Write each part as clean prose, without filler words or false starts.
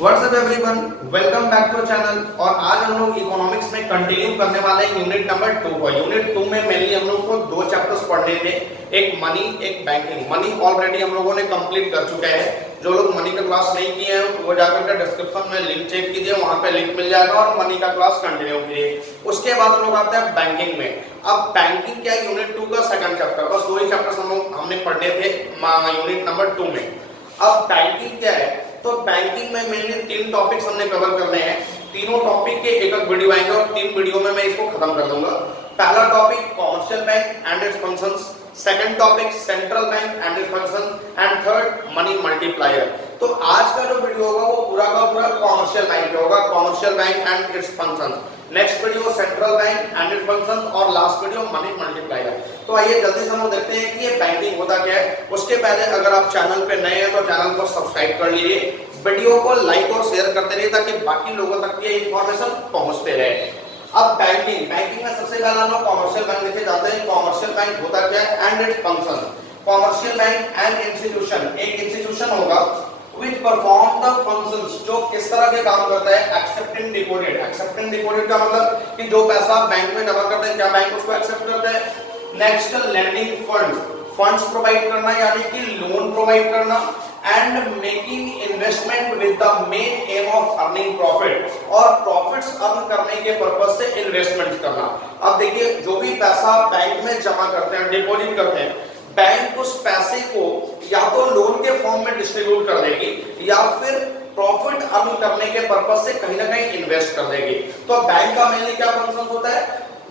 WhatsApp everyone, welcome back to channel. और आज हम लोग इकोनॉमिक्स में कंटिन्यू करने वाले हैं यूनिट नंबर 2 को। यूनिट 2 में मेनली हम लोग को दो चैप्टर्स पढ़ने थे, एक मनी एक बैंकिंग। मनी ऑलरेडी हम लोगों ने कंप्लीट कर चुके हैं। जो लोग मनी का क्लास नहीं किए हैं वो जाकर के डिस्क्रिप्शन में लिंक चेक कीजिए, वहां पे लिंक मिल जाएगा और मनी का क्लास कंटिन्यू कीजिए। उसके बाद हम लोग आते हैं बैंकिंग में। अब बैंकिंग क्या है, यूनिट 2 का सेकंड चैप्टर, बस दो ही चैप्टर्स हमने पढ़ने थे यूनिट नंबर 2 में। अब बैंकिंग क्या है, तो बैंकिंग में मेनली तीन टॉपिक्स हमने कवर करने हैं। तीनों टॉपिक के एक एक वीडियो आएंगे और 3 वीडियो में मैं इसको खत्म कर दूंगा। पहला topic commercial bank and it's functions, second topic central bank and it's functions and third money multiplier. तो आज का जो वीडियो होगा वो पूरा का पूरा कॉमर्शियल बैंक पे होगा, commercial bank and it's functions. Next video central bank and it's functions और लास्ट वीडियो मनी मल्टीप्लायर। तो आइए जल्दी से हम देखते हैं कि ये बैंकिंग होता क्या है। उसके पहले अगर आप चैनल पे नए हैं तो चैनल को सब्सक्राइब कर लीजिए, वीडियो को लाइक और शेयर करते रहिए ताकि बाकी लोगों तक ये इंफॉर्मेशन पहुंचते रहे। अब बैंकिंग में सबसे पहले हम लोग कॉमर्शियल बैंक देखे जाते हैं। कॉमर्शियल बैंक होता क्या है and its function. Commercial bank and institution, एक इंस्टीट्यूशन होगा which perform the functions, जो किस तरह के काम करता है, एक्सेप्टिंग डिपॉजिट। एक्सेप्टिंग डिपॉजिट का मतलब कि जो पैसा बैंक में जमा करते हैं क्या बैंक उसको एक्सेप्ट करता है। नेक्स्ट लैंडिंग फंड्स प्रोवाइड करना यानी कि लोन प्रोवाइड करना। And making investment with the main M of earning profit, और प्रॉफिट्स अर्न करने के पर्पज से इन्वेस्टमेंट करना। अब देखिए जो भी पैसा बैंक में जमा करते हैं, डिपॉजिट करते हैं, बैंक उस पैसे को या तो लोन के फॉर्म में डिस्ट्रीब्यूट कर देगी या फिर प्रॉफिट अर्न करने के पर्पज से कहीं ना कहीं इन्वेस्ट कर देगी। तो बैंक का मेनली क्या फंक्शन होता है,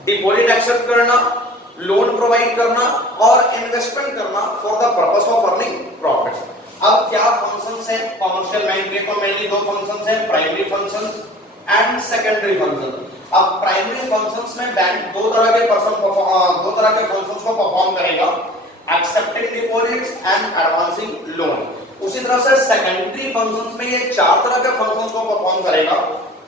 डिपॉजिट एक्सेप्ट करना, लोन प्रोवाइड करना और इन्वेस्टमेंट करना for the purpose of earning profit. अब क्या फंक्शंस है कमर्शियल बैंक के, तो मेनली दो फंक्शंस है, primary functions and secondary function. अब प्राइमरी फंक्शंस में बैंक दो तरह के फंक्शंस को परफॉर्म करेगा, accepting deposits and advancing loan. उसी तरह से सेकेंडरी फंक्शंस में ये चार तरह के फंक्शंस को परफॉर्म करेगा,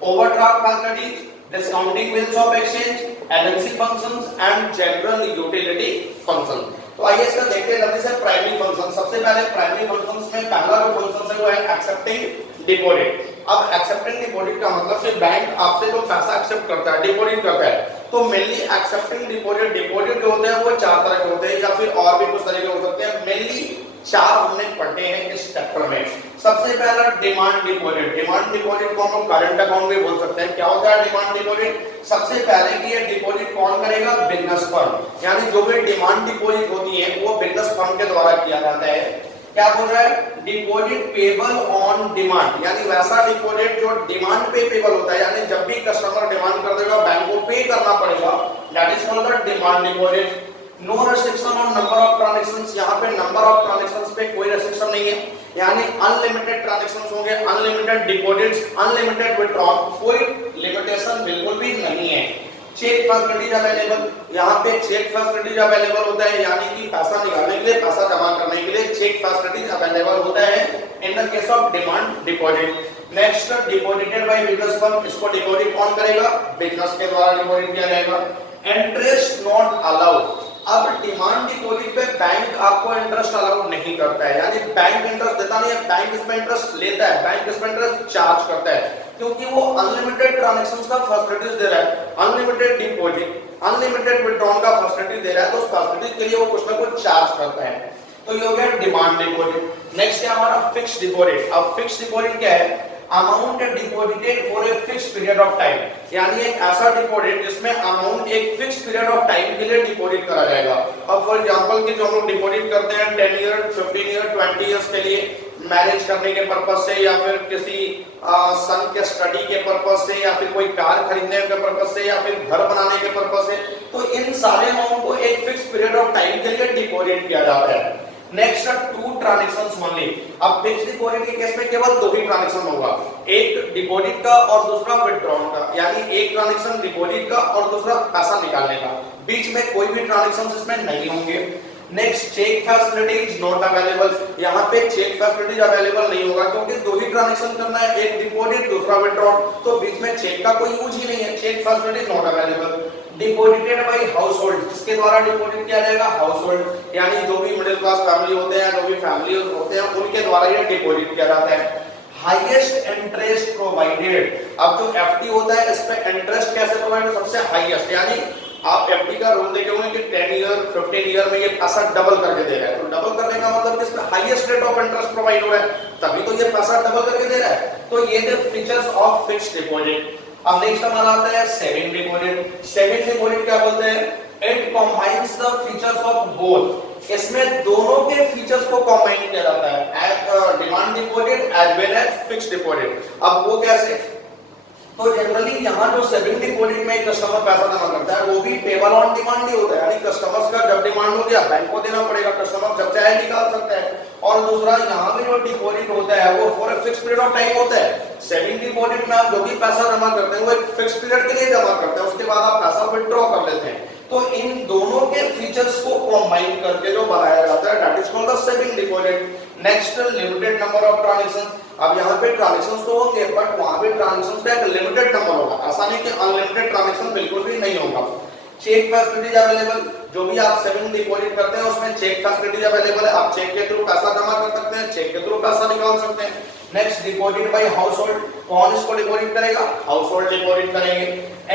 overdraft facilities, discounting bills of exchange, agency functions and general utility function. तो आइए इसका देखते हैं जल्दी से प्राइमरी फंक्शन। सबसे पहले प्राइमरी फंक्शंस में पहला जो फंक्शन है वो है एक्सेप्टिंग डिपॉजिट। अब एक्सेप्टिंग डिपॉजिट का मतलब कि बैंक आपसे जो पैसा एक्सेप्ट करता है, डिपॉजिट करता है, तो मेनली एक्सेप्टिंग डिपॉजिट जो होते हैं वो चार तरह के होते हैं या फिर और भी कुछ तरीके हो सकते हैं। मेनली चार हमने पढ़े हैं इस चैप्टर में। सबसे पहला डिमांड डिपॉजिट। डिमांड डिपॉजिट को हम करंट अकाउंट भी बोल सकते हैं। क्या होता है डिमांड डिपॉजिट, सबसे पहले कि ये डिपॉजिट कौन करेगा, बिजनेस फर्म, यानी जो भी डिमांड डिपॉजिट होती है वो बिजनेस फर्म के द्वारा किया जाता है। क्या बोल रहा है, डिपॉजिट पेबल ऑन डिमांड, यानी वैसा डिपॉजिट जो डिमांड पे पेबल होता है, यानी जब भी कस्टमर डिमांड कर देगा बैंक को पे करना पड़ेगा, that is called the demand deposit. No restriction on number of transactions, यहाँ पे नंबर ऑफ ट्रांजैक्शंस पे कोई रेस्ट्रिक्शन नहीं है, यानी अनलिमिटेड ट्रांजैक्शंस होंगे, अनलिमिटेड डिपॉजिट्स, अनलिमिटेड विथड्रॉल, कोई लिमिटेशन बिल्कुल भी नहीं है। चेक फैसिलिटीज अवेलेबल, यहाँ पे चेक फैसिलिटीज अवेलेबल होता है, यानी कि पैसा निकालने के लिए, पैसा जमा करने के लिए चेक फैसिलिटीज अवेलेबल होता है in the case of demand deposit. Next deposited by business firm, इसको डिपॉजिट कौन करेगा, बिजनेस के द्वारा डिपॉजिट किया जाएगा। Interest not allowed. अब डिमांड डिपॉजिट पे बैंक आपको इंटरेस्ट अलाउड नहीं करता है, यानी बैंक इंटरेस्ट देता नहीं है, बैंक इसमें इंटरेस्ट लेता है, बैंक इसमें इंटरेस्ट चार्ज करता है, क्योंकि वो अनलिमिटेड ट्रांजैक्शंस का फैसिलिटीज दे रहा है, अनलिमिटेड डिपॉजिट, अनलिमिटेड विथड्रॉल का फैसिलिटी दे रहा है, तो उस फैसिलिटी के लिए वो कुछ ना कुछ चार्ज करता है। तो ये हो गया डिमांड डिपॉजिट। नेक्स्ट है हमारा फिक्स्ड डिपॉजिट। अब फिक्स्ड डिपॉजिट क्या है, amount deposited for a fix period of time, यानी एक ऐसा डिपॉजिट जिसमें अमाउंट एक फिक्स पीरियड ऑफ टाइम के लिए डिपॉजिट करा जाएगा। अब फॉर एग्जांपल कि जो हम लोग डिपॉजिट करते हैं 10 ईयर, 15 ईयर, 20 इयर्स के लिए, मैरिज करने के पर्पज से या फिर किसी सन के स्टडी के पर्पज से या फिर कोई कार खरीदने के पर्पज से या फिर घर बनाने के पर्पज से, तो इन सारे अमाउंट को एक फिक्स पीरियड ऑफ टाइम के लिए डिपॉजिट किया जाता है। Next to transactions only. अब फिक्स्ड डिपॉजिट के केस में केवल दो ही ट्रांजैक्शन होगा, एक डिपॉजिट का और दूसरा विथड्रॉल का, यानी एक ट्रांजैक्शन डिपॉजिट का और दूसरा पैसा निकालने का, बीच में कोई भी ट्रांजैक्शन इसमें नहीं होंगे। Next cheque facilities not available, यहाँ पे चेक फैसिलिटीज अवेलेबल नहीं होगा क्योंकि दो ही ट्रांजैक्शन करना है, एक डिपॉजिट दूसरा विथड्रॉल, तो बीच में चेक का कोई यूज ही नहीं है, cheque facilities not available. Deposited by household, जिसके द्वारा डिपॉजिट किया जाएगा, हाउसहोल्ड, यानी जो भी मिडिल क्लास फैमिली होते हैं, जो भी फैमिली होते हैं, उनके द्वारा ये डिपॉजिट किया जाता है। Highest interest provided. अब जो एफडी होता है इस पे इंटरेस्ट कैसे प्रोवाइड, सबसे हाईएस्ट, यानी आप एफडी का रूल देखे होंगे कि 10 ईयर 15 ईयर में ये पैसा डबल करके दे रहा है। तो डबल करने का मतलब कि इसमें highest rate of interest provide हो रहा है, तभी तो ये पैसा डबल करके दे रहा है। तो ये थे फीचर्स ऑफ फिक्स्ड डिपॉजिट। अब नेक्स्ट हमारा आता है सेविंग डिपॉजिट। सेविंग डिपॉजिट क्या बोलते हैं, it combines the features of both. इसमें दोनों के फीचर्स को कंबाइन किया जाता है, as demand deposit as well as fixed deposit. अब वो कैसे, तो जनरली यहाँ जो सेविंग डिपॉजिट में कस्टमर पैसा जमा करता है वो भी पेबल ऑन डिमांड ही होता है, यानी कस्टमर्स का जब डिमांड हो गया बैंक को देना पड़ेगा, कस्टमर जब चाहे निकाल सकता है। और दूसरा यहाँ पे जो डिपॉजिट होता है वो for a fix period of time होता है। सेविंग डिपॉजिट में आप जो भी पैसा जमा करते हैं वो एक फिक्स पीरियड के लिए जमा करते हैं, उसके बाद आप पैसा विथड्रॉ कर लेते हैं। तो इन दोनों के फीचर्स को कंबाइन करके जो बनाया जाता है that is called the saving deposit. Next limited number of transaction. अब यहाँ पे ट्रांजैक्शंस तो होंगे बट वहां पे ट्रांजैक्शंस का एक लिमिटेड नंबर होगा, ऐसा नहीं कि अनलिमिटेड ट्रांजैक्शन बिल्कुल भी नहीं होगा। चेक फैसिलिटीज अवेलेबल, जो भी आप सेविंग डिपॉजिट करते हैं उसमें चेक फैसिलिटीज अवेलेबल है, आप चेक के थ्रू पैसा जमा कर सकते हैं, चेक के थ्रू पैसा निकाल सकते हैं। Next deposit by household, कौन इसको डिपॉजिट करेगा, हाउस होल्ड डिपॉजिट करेंगे।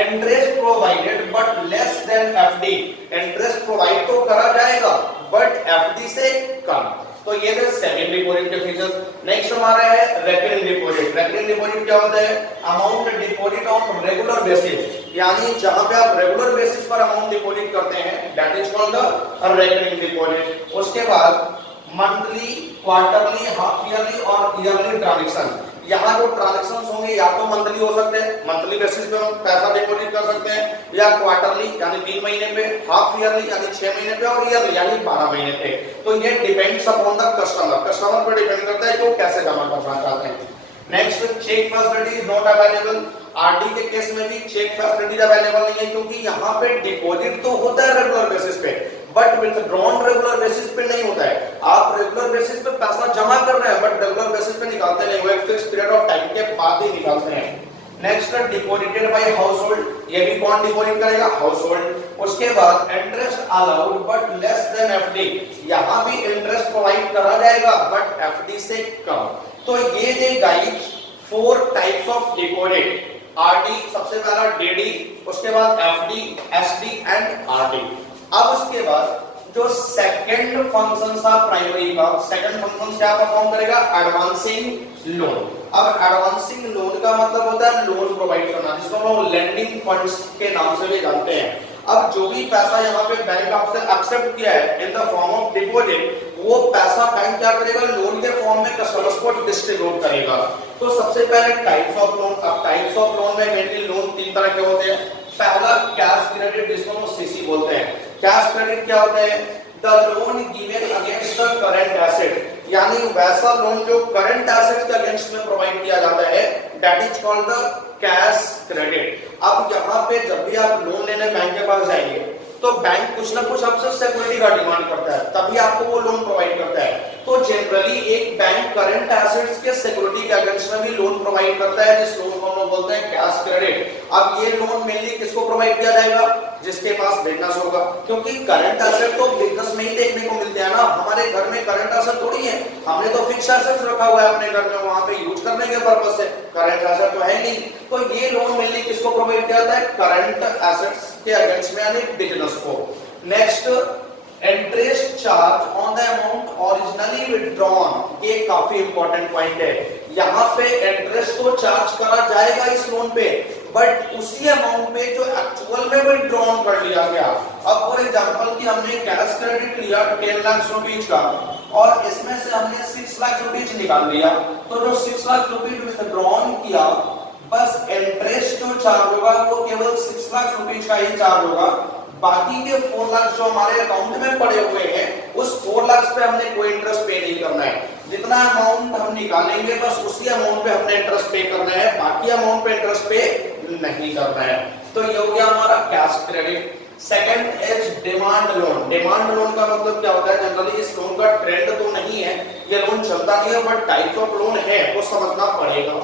Interest provided but less than FD, interest provide तो करा जाएगा बट एफडी से कम। तो ये थे सेविंग डिपॉजिट के फीचर्स। नेक्स्ट हमारा है रेकरिंग डिपॉजिट। रेकरिंग डिपॉजिट क्या होता है, amount deposit on regular basis, यानी जहां पे आप रेगुलर बेसिस पर अमाउंट डिपॉजिट करते हैं that is called the recurring deposit. उसके बाद मंथली, क्वार्टरली, हाफ ईयरली और ईयरली ट्रांजैक्शन। यहाँ जो ट्रांजैक्शंस होंगे या तो मंथली हो सकते हैं, मंथली बेसिस पे हम पैसा डिपॉजिट कर सकते हैं, या क्वार्टरली यानी 3 महीने पे, हाफ ईयरली यानी 6 महीने पे और ईयरली यानी 12 महीने पे। तो ये depends upon the customer, customer पर डिपेंड करता है कि वो कैसे जमा करना चाहते हैं। Next cheque facility is not available. RD के केस में भी चेक फैसिलिटीज अवेलेबल नहीं है, क्योंकि यहाँ पे डिपॉजिट तो होता है रेगुलर बेसिस पे बट विथड्रॉन रेगुलर बेसिस पे नहीं होता है। आप रेगुलर बेसिस पे पैसा जमा कर रहे हैं बट रेगुलर बेसिस पे निकालते नहीं, वो एक फिक्स पीरियड ऑफ टाइम के बाद ही निकालते हैं। Next deposited bye house hold, ये भी कौन डिपॉजिट करेगा, हाउस होल्ड। उसके बाद interest allowed but less than FD, यहाँ भी इंटरेस्ट प्रोवाइड करा जाएगा बट एफडी से कम। तो ये थे guys 4 types of deposit, RD सबसे पहला, डीडी, उसके बाद एफडी, एसडी एंड आरडी। अब उसके बाद जो सेकंड फंक्शन था प्राइमरी का, सेकंड फंक्शन क्या परफॉर्म करेगा, एडवांसिंग लोन। अब एडवांसिंग लोन का मतलब होता है लोन प्रोवाइड करना, जिसको हम लोग लेंडिंग फंड्स के नाम से भी जानते हैं। अब जो भी पैसा यहाँ पे बैंक आपसे एक्सेप्ट किया है in the form of deposit, वो पैसा बैंक क्या करेगा, लोन के फॉर्म में कस्टमर्स को डिस्ट्रीब्यूट करेगा। तो सबसे पहले टाइप्स ऑफ लोन। अब टाइप्स ऑफ लोन में मेनली लोन 3 तरह के होते हैं। पहला कैश क्रेडिट, जिसको हम सीसी बोलते हैं। कैश क्रेडिट क्या होता है, the loan given against the current asset, यानी वैसा लोन जो करंट एसेट के अगेंस्ट में प्रोवाइड किया जाता है that is called the cash credit. अब यहाँ पे जब भी आप लोन लेने बैंक के पास जाएंगे तो बैंक कुछ ना कुछ आपसे सिक्योरिटी का डिमांड करता है, तभी आपको वो लोन प्रोवाइड करता है। तो जनरली एक बैंक करंट एसेट्स के सिक्योरिटी के अगेंस्ट में भी लोन प्रोवाइड करता है, जिस लोन को हम लोग बोलते हैं कैश क्रेडिट। अब ये लोन मेनली किसको प्रोवाइड किया जाएगा, जिसके पास बिजनेस होगा, क्योंकि करंट एसेट तो बिजनेस में ही देखने को मिलते हैं ना। हमारे घर में करंट एसेट थोड़ी है, हमने तो फिक्स एसेट्स रखा हुआ है अपने घर में, वहां पे यूज करने के पर्पस से, करंट एसेट तो है नहीं। तो ये लोन मेनली किसको प्रोवाइड किया जाता है, करंट एसेट्स के अगेंस्ट में, यानी बिजनेस को। Next interest charge on the amount originally withdrawn, ये काफी इंपॉर्टेंट पॉइंट है। यहाँ पे इंटरेस्ट तो चार्ज करा जाएगा इस लोन पे बट उसी अमाउंट पे जो एक्चुअल में विथड्रॉन कर लिया गया। अब फॉर एग्जांपल कि हमने कैश क्रेडिट लिया 10 लाख रुपीज का और इसमें से हमने 6 लाख रुपीज निकाल लिया, तो जो 6 लाख रुपीज विथड्रॉन किया बस इंटरेस्ट जो चार्ज होगा वो केवल 6 लाख रुपीज का ही चार्ज होगा। बाकी के 4 लाख जो हमारे अकाउंट में पड़े हुए हैं उस 4 लाख पे हमने कोई इंटरेस्ट पे नहीं करना है। जितना अमाउंट हम निकालेंगे बस उसी अमाउंट पे हमने इंटरेस्ट पे करना है, बाकी अमाउंट पे इंटरेस्ट पे नहीं करना है। तो ये हो गया हमारा cash credit. Second is demand loan. Demand loan का मतलब क्या होता है, जनरली इस लोन का ट्रेंड तो नहीं है, ये लोन चलता नहीं है बट टाइप्स ऑफ लोन है वो समझना पड़ेगा।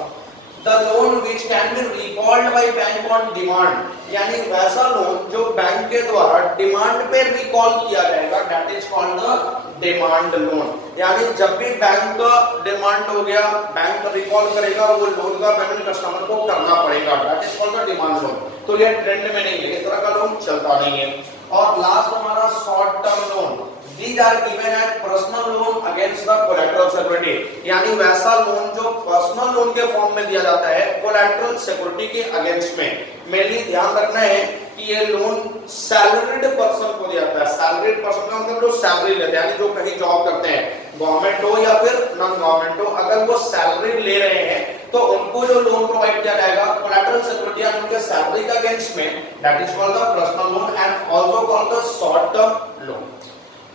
The loan which can be recalled by bank on demand, यानी वैसा लोन जो बैंक के द्वारा डिमांड पे रिकॉल किया जाएगा, that is called the demand loan। यानी जब भी बैंक डिमांड हो गया, बैंक रिकॉल करेगा, वो लोन का पेमेंट कस्टमर को करना पड़ेगा, that is called the demand loan. तो ये ट्रेंड में नहीं है, इस तरह का लोन चलता नहीं है। और लास्ट हमारा short term loan, these are given as personal loan against the collateral security, यानी वैसा लोन जो पर्सनल लोन के फॉर्म में दिया जाता है कोलैटरल सिक्योरिटी के अगेंस्ट में। मेनली ध्यान रखना है कि ये लोन सैलरीड पर्सन को दिया जाता है। सैलरीड पर्सन का मतलब जो सैलरी लेते हैं, यानी जो कहीं जॉब करते हैं, गवर्नमेंट हो या फिर नॉन गवर्नमेंट हो, अगर वो सैलरी ले रहे हैं तो उनको जो लोन प्रोवाइड किया जाएगा कोलैटरल सिक्योरिटी यानी उनके सैलरी के अगेंस्ट में, that is called the personal loan and also called the short term loan.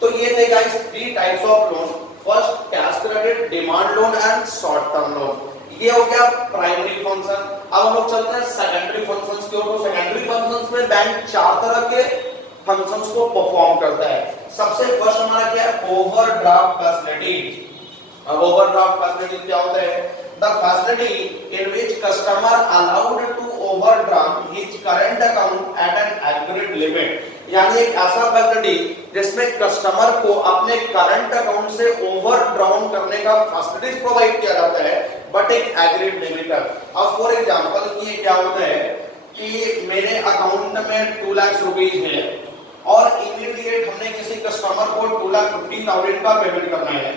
तो ये थे guys 3 types of loan, first cash credit, demand loan and short term loan. ये हो गया प्राइमरी फंक्शन। अब हम लोग चलते हैं सेकेंडरी फंक्शंस की ओर। तो सेकेंडरी फंक्शंस में बैंक 4 तरह के फंक्शंस को परफॉर्म करता है। सबसे फर्स्ट हमारा क्या है, ओवरड्राफ्ट फैसिलिटी। अब ओवरड्राफ्ट फैसिलिटी क्या होता है, the facility in which customer allowed to overdraft his current account at an agreed limit, यानी एक ऐसा फैसिलिटी जिसमें कस्टमर को अपने करंट अकाउंट से ओवरड्राउन करने का फैसिलिटीज प्रोवाइड किया जाता है, बट एक एग्रीड लिमिट तक। अब फॉर एग्जांपल ये क्या होता है कि मेरे अकाउंट में 2 लाख रुपीस है और इमीडिएट हमने किसी कस्टमर को 2,50,000 का पेमेंट करना है,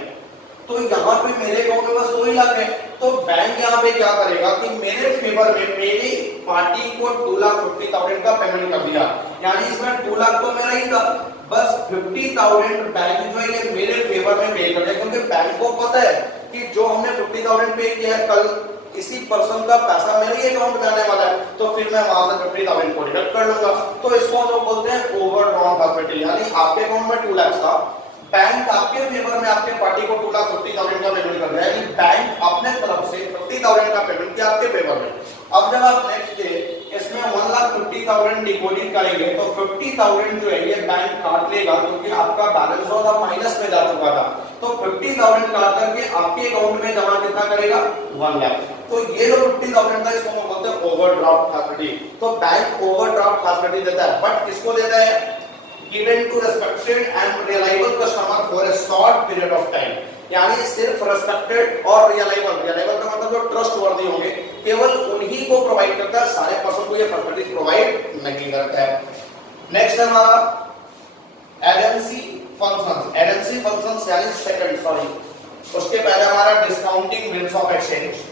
तो यहाँ पे मेरे अकाउंट में बस 2 ही लाख है। तो बैंक यहाँ पे क्या करेगा कि मेरे फेवर में मेरी पार्टी को 2,50,000 का पेमेंट कर दिया, यानी इसमें 2 लाख तो मेरा ही था, बस 50,000 बैंक जो है ये मेरे फेवर में पे कर दिया, क्योंकि बैंक को पता है कि जो हमने 50,000 पे किया है कल किसी पर्सन का पैसा मेरे ही अकाउंट में आने वाला है, तो फिर मैं वहां से 50,000 को डिडक्ट कर लूंगा। तो इसको हम लोग बोलते हैं ओवरड्रॉन फैसिलिटी, यानी आपके अकाउंट में 2 लाख था, बैंक आपके फेवर में आपके पार्टी को 2,50,000 का पेमेंट कर रहा है, यानी बैंक अपने तरफ से 50,000 का पेमेंट किया आपके फेवर में। अब जब आप नेक्स्ट डे इसमें 1,50,000 डिपॉजिट करेंगे तो 50,000 जो है ये बैंक काट लेगा, क्योंकि आपका बैलेंस था माइनस में जा चुका था, तो 50,000 काट करके आपके अकाउंट में जमा कितना करेगा, 1 लाख। तो ये जो 50,000 था इसको हम बोलते हैं ओवरड्राफ्ट फैसिलिटी। तो बैंक ओवरड्राफ्ट फैसिलिटी देता है, बट किसको देता है, given to respected and reliable customer for a short period of time, यानी सिर्फ रेस्पेक्टेड और रिलायबल का मतलब जो ट्रस्टवर्दी होंगे केवल उन्हीं को प्रोवाइड करता है, सारे पर्सन को ये फैसिलिटीज प्रोवाइड नहीं करता है। नेक्स्ट है हमारा एजेंसी फंक्शंस। एजेंसी फंक्शंस यानी उसके पहले हमारा discounting bills of exchange.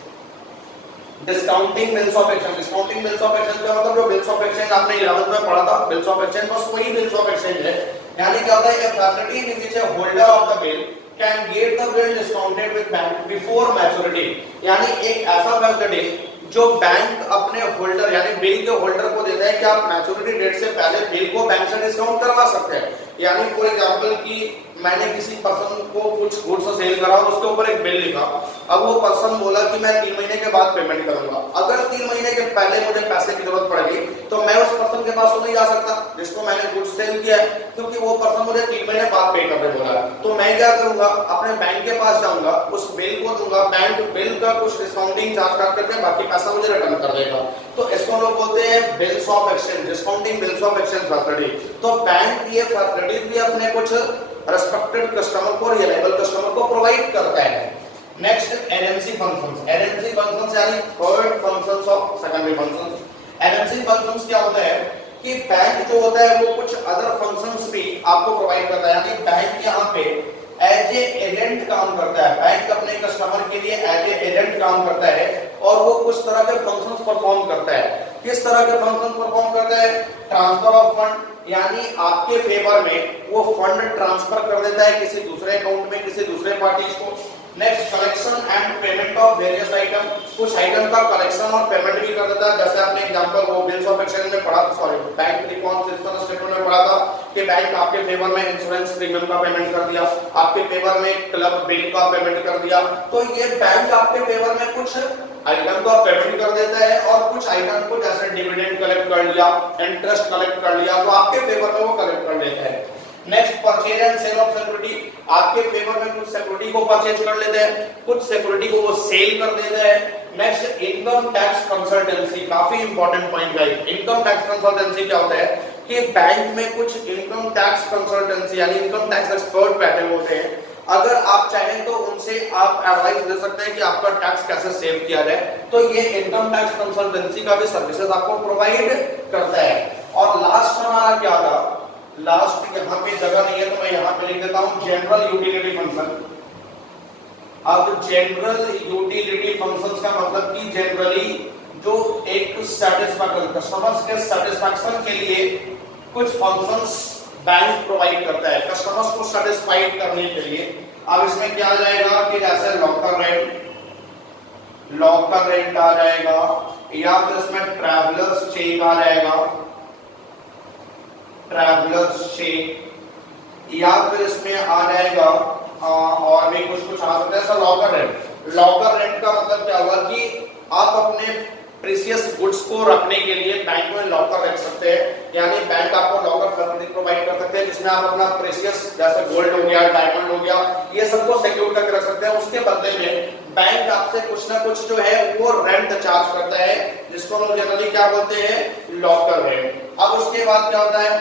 Discounting bills of exchange, discounting bills of exchange का मतलब जो बिल्स ऑफ एक्सचेंज आपने 11th में पढ़ा था, बिल्स ऑफ एक्सचेंज बस वही बिल्स ऑफ एक्सचेंज है। यानी क्या होता है, facility in which A holder of the bill can get the bill discounted with bank before maturity, यानी एक ऐसा फैसिलिटी जो बैंक अपने होल्डर यानी बिल के होल्डर को देता है कि आप मैच्योरिटी डेट से पहले बिल को बैंक से डिस्काउंट करवा सकते हैं। यानी फॉर एग्जांपल कि मैंने किसी पर्सन को कुछ गुड्स सेल करा और उसके ऊपर एक बिल लिखा, अब वो पर्सन बोला कि मैं 3 महीने के बाद पेमेंट करूंगा। अगर 3 महीने के पहले मुझे पैसे की जरूरत पड़ेगी तो मैं उस पर्सन के पास तो नहीं जा सकता जिसको मैंने गुड्स सेल किया है, क्योंकि वो पर्सन मुझे 3 महीने बाद पे करने बोला है। तो मैं क्या करूंगा, अपने बैंक के पास जाऊंगा, उस बिल को दूंगा, बैंक बिल का कुछ डिस्काउंटिंग चार्ज काट करके बाकी पैसा मुझे रिटर्न कर देगा। तो इसको लोग बोलते हैं bills of exchange, discounting bills of exchange facility. तो बैंक ये फैसिलिटी भी अपने कुछ रेस्पेक्टेड कस्टमर को, रिलायबल कस्टमर को प्रोवाइड करता है। Next agency functions. Agency functions यानी third functions of secondary functions. Agency functions क्या होता है कि बैंक जो होता है वो कुछ अदर फंक्शंस भी आपको प्रोवाइड करता है, यानी बैंक यहाँ पे एज ए एजेंट काम करता है। बैंक अपने कस्टमर के लिए एज ए एजेंट काम करता है और वो कुछ तरह के फंक्शंस परफॉर्म करता है। किस तरह के फंक्शन परफॉर्म करता है, ट्रांसफर ऑफ फंड, यानी आपके फेवर में वो फंड ट्रांसफर कर देता है किसी दूसरे अकाउंट में, किसी दूसरे पार्टी को। Next collection and payment of various item, कुछ आइटम का कलेक्शन और पेमेंट भी कर देता है। जैसे आपने एग्जांपल वो बिल्स ऑफ एक्सचेंज में पढ़ा, सॉरी बैंक रिकॉन्सिलिएशन स्टेटमेंट में पढ़ा था कि बैंक आपके फेवर में इंश्योरेंस प्रीमियम का पेमेंट कर दिया, आपके फेवर में क्लब बिल का पेमेंट कर दिया। तो ये बैंक आपके फेवर में कुछ आइटम का पेमेंट कर देता है और कुछ आइटम को जैसे डिविडेंड कलेक्ट कर लिया, इंटरेस्ट कलेक्ट कर लिया, तो आपके फेवर में वो कलेक्ट कर देता है। Next purchase and sale of security, आपके फेवर में कुछ सिक्योरिटी को परचेज कर लेते हैं, कुछ सिक्योरिटी को वो सेल कर देते हैं। नेक्स्ट इनकम टैक्स कंसल्टेंसी, काफी इंपॉर्टेंट पॉइंट है। इनकम टैक्स कंसल्टेंसी क्या होता है कि बैंक में कुछ इनकम टैक्स कंसल्टेंसी यानी इनकम टैक्स एक्सपर्ट बैठे होते हैं अगर आप चाहें तो उनसे आप एडवाइस ले सकते हैं कि आपका टैक्स कैसे सेव किया जाए। तो ये इनकम टैक्स कंसल्टेंसी का भी सर्विसेज आपको प्रोवाइड करता है। और लास्ट हमारा क्या था, लास्ट यहाँ पे जगह नहीं है तो मैं यहाँ पे लिख देता हूँ जनरल यूटिलिटी फंक्शन। अब जनरल यूटिलिटी फंक्शंस का मतलब कि जनरली जो एक सेटिस्फैक्शन, कस्टमर्स के सेटिस्फैक्शन के लिए कुछ फंक्शंस बैंक प्रोवाइड करता है कस्टमर्स को सेटिस्फाइड करने के लिए। अब इसमें क्या आ जाएगा कि जैसे लॉकर रेंट आ जाएगा, या फिर इसमें ट्रैवलर्स चेक आ जाएगा, ट्रैवलर्स चेक, या फिर इसमें आ जाएगा और भी कुछ आ सकता है ऐसा लॉकर रेंट का मतलब क्या हुआ कि आप अपने प्रीशियस गुड्स को रखने के लिए बैंक में लॉकर रख सकते हैं, यानी बैंक आपको लॉकर फैसिलिटी प्रोवाइड कर सकते हैं जिसमें आप अपना प्रीशियस जैसे गोल्ड हो गया, डायमंड हो गया, ये सबको सिक्योर करके रख सकते हैं। उसके बदले में बैंक आपसे कुछ ना कुछ जो है वो रेंट चार्ज करता है, जिसको हम जनरली क्या बोलते हैं, लॉकर रेंट। अब उसके बाद क्या होता है,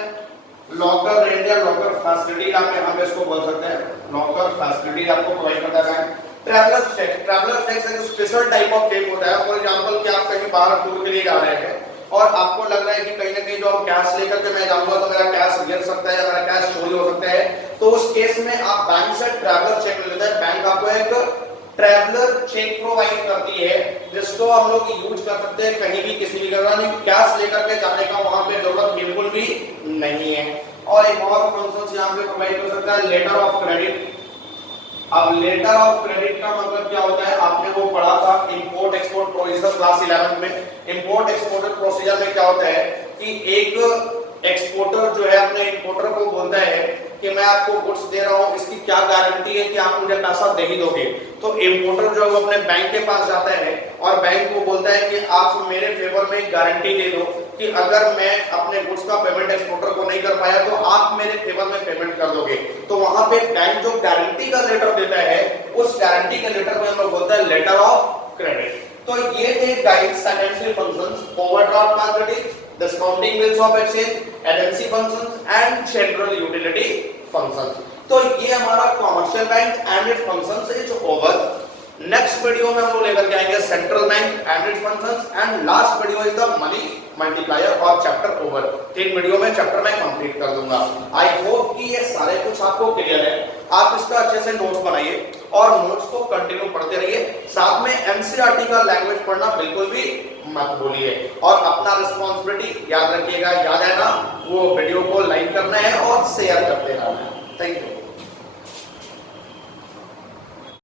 लॉकर रेंट या लॉकर फैसिलिटी आप यहाँ पे इसको बोल सकते हैं, लॉकर फैसिलिटी आपको प्रोवाइड करता है बैंक। ट्रैवलर टैक्स एक स्पेशल टाइप ऑफ चेक होता है। फॉर एग्जांपल कि आप कहीं बाहर टूर के लिए जा रहे हैं और आपको लग रहा है कि कहीं ना कहीं जो हम कैश लेकर के मैं जाऊंगा तो मेरा कैश गिर सकता है या मेरा कैश चोरी हो सकता है, तो उस केस में आप बैंक से ट्रैवलर चेक ले लेते हैं। बैंक आपको एक ट्रैवलर चेक प्रोवाइड करती है जिसको हम लोग यूज कर सकते हैं कहीं भी किसी भी जगह, नहीं कैश लेकर के जाने का वहां पे जरूरत बिल्कुल भी नहीं है। और एक और फंक्शन यहाँ पे प्रोवाइड कर सकता है लेटर ऑफ क्रेडिट। अब लेटर ऑफ क्रेडिट का मतलब क्या होता है, आपने वो पढ़ा था इंपोर्ट एक्सपोर्ट प्रोसीजर क्लास 11 में। इंपोर्ट एक्सपोर्ट प्रोसीजर में क्या होता है कि एक एक्सपोर्टर जो है अपने इंपोर्टर को बोलता है कि मैं आपको गुड्स दे रहा हूं, इसकी क्या गारंटी है कि आप मुझे पैसा दे ही दोगे। तो इंपोर्टर जो है वो अपने बैंक के पास जाता है और बैंक को बोलता है कि आप मेरे फेवर में गारंटी दे दो कि अगर मैं अपने गुड्स का पेमेंट एक्सपोर्टर को नहीं कर पाया तो आप मेरे फेवर में पेमेंट कर दोगे। तो वहां पे बैंक जो गारंटी का लेटर देता है उस गारंटी के लेटर को हम लोग बोलते हैं लेटर ऑफ क्रेडिट। तो ये थे guys secondary functions, overdraft facility, discounting bills of exchange, agency functions and general utility functions. तो ये हमारा commercial bank and it's functions is over. Next video में हम लोग लेकर के आएंगे central bank and it's functions and last video is the money multiplier और चैप्टर ओवर। 3 वीडियो में चैप्टर मैं कंप्लीट कर दूंगा। आई होप कि ये सारे कुछ आपको क्लियर है। आप इसका अच्छे से नोट्स बनाइए और नोट्स को कंटिन्यू पढ़ते रहिए। साथ में एनसीईआरटी का लैंग्वेज पढ़ना बिल्कुल भी मत भूलिए और अपना रिस्पांसिबिलिटी याद रखिएगा, याद है ना, वो वीडियो को लाइक करना है और शेयर करते रहना है। Thank you.